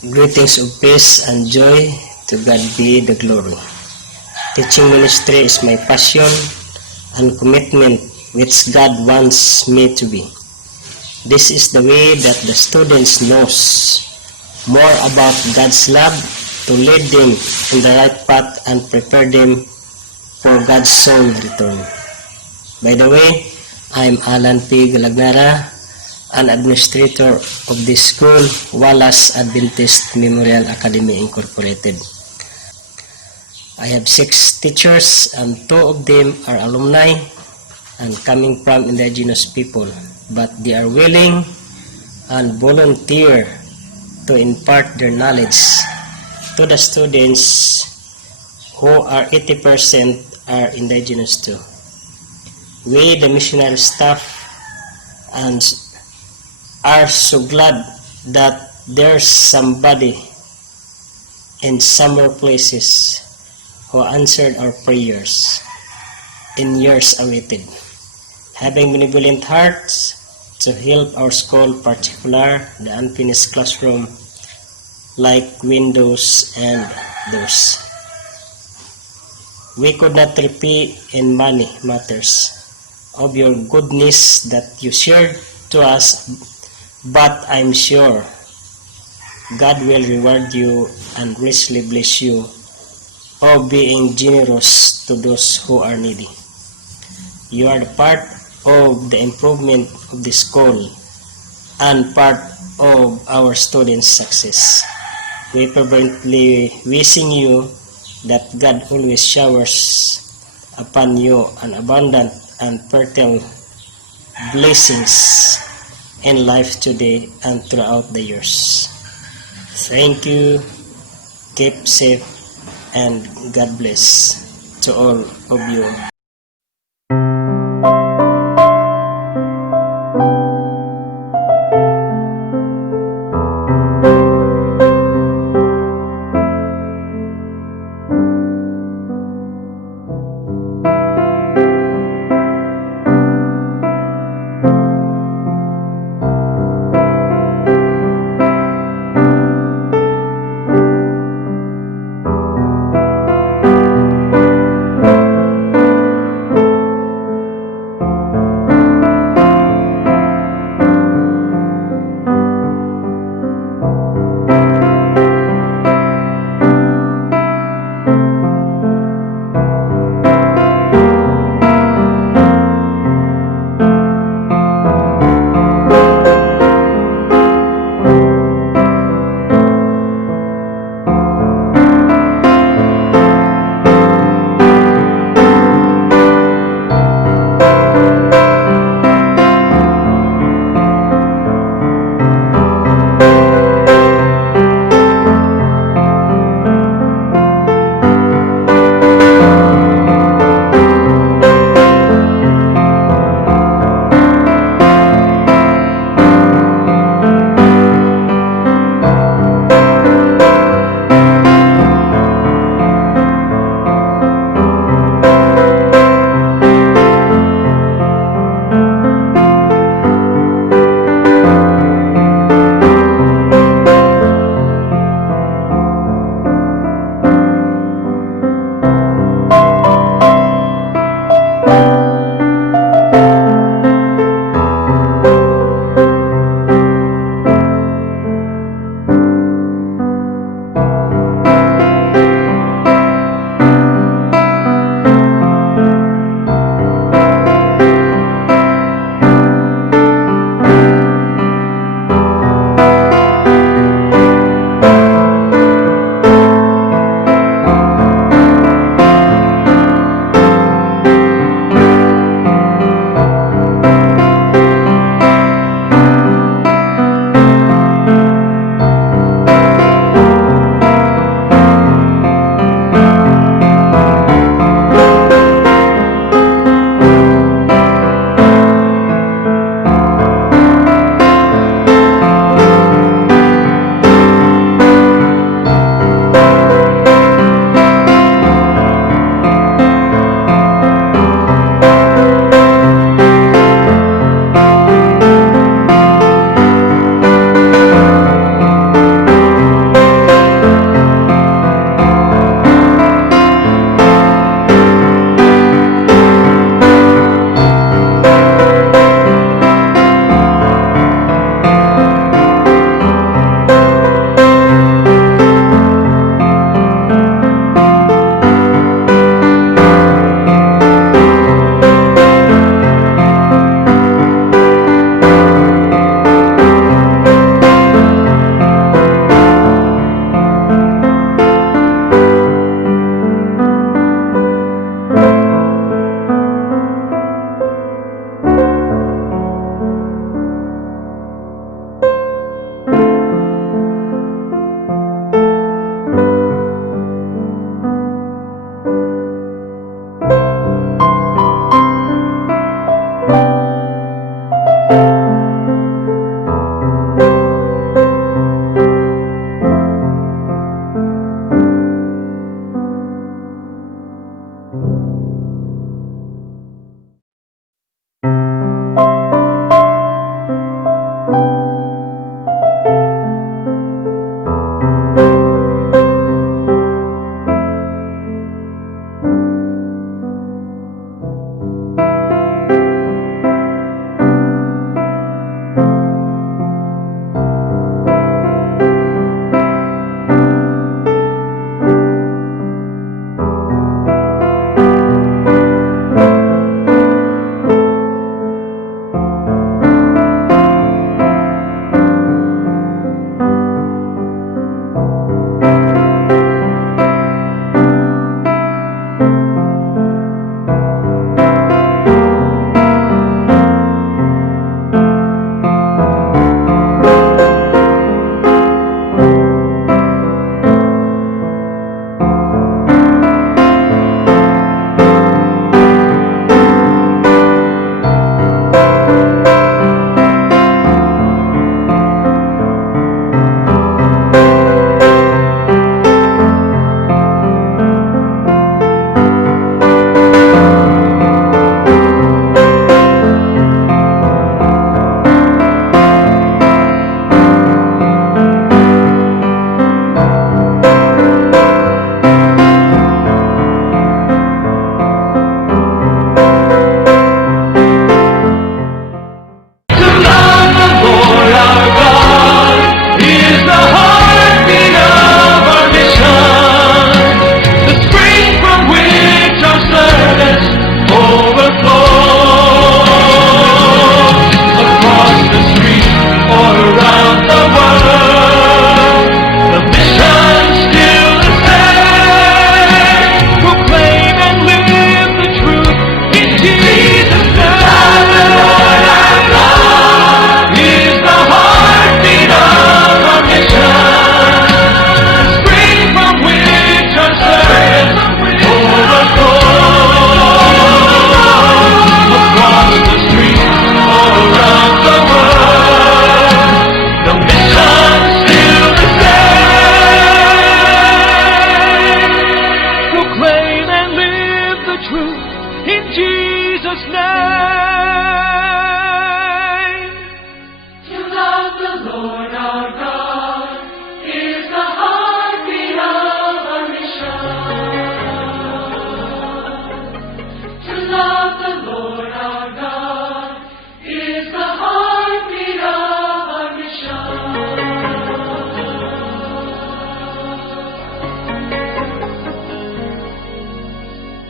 Greetings of peace and joy, to God be the glory. Teaching ministry is my passion and commitment which God wants me to be. This is the way that the students knows more about God's love to lead them in the right path and prepare them for God's soon return. By the way, I am Alan P. Galagnara, an administrator of this school, Wallace Adventist Memorial Academy Incorporated. I have 6 teachers and 2 of them are alumni and coming from indigenous people, but they are willing and volunteer to impart their knowledge to the students who are 80% are indigenous too. We, the missionary staff, and are so glad that there's somebody in somewhere places who answered our prayers in years awaited, having benevolent hearts to help our school, particular the unfinished classroom like windows and doors. We could not repay in money matters of your goodness that you shared to us, but I'm sure God will reward you and richly bless you of being generous to those who are needy. You are the part of the improvement of the school and part of our students' success. We fervently wishing you that God always showers upon you an abundant and fertile blessings in life today and throughout the years. Thank you, keep safe, and God bless to all of you.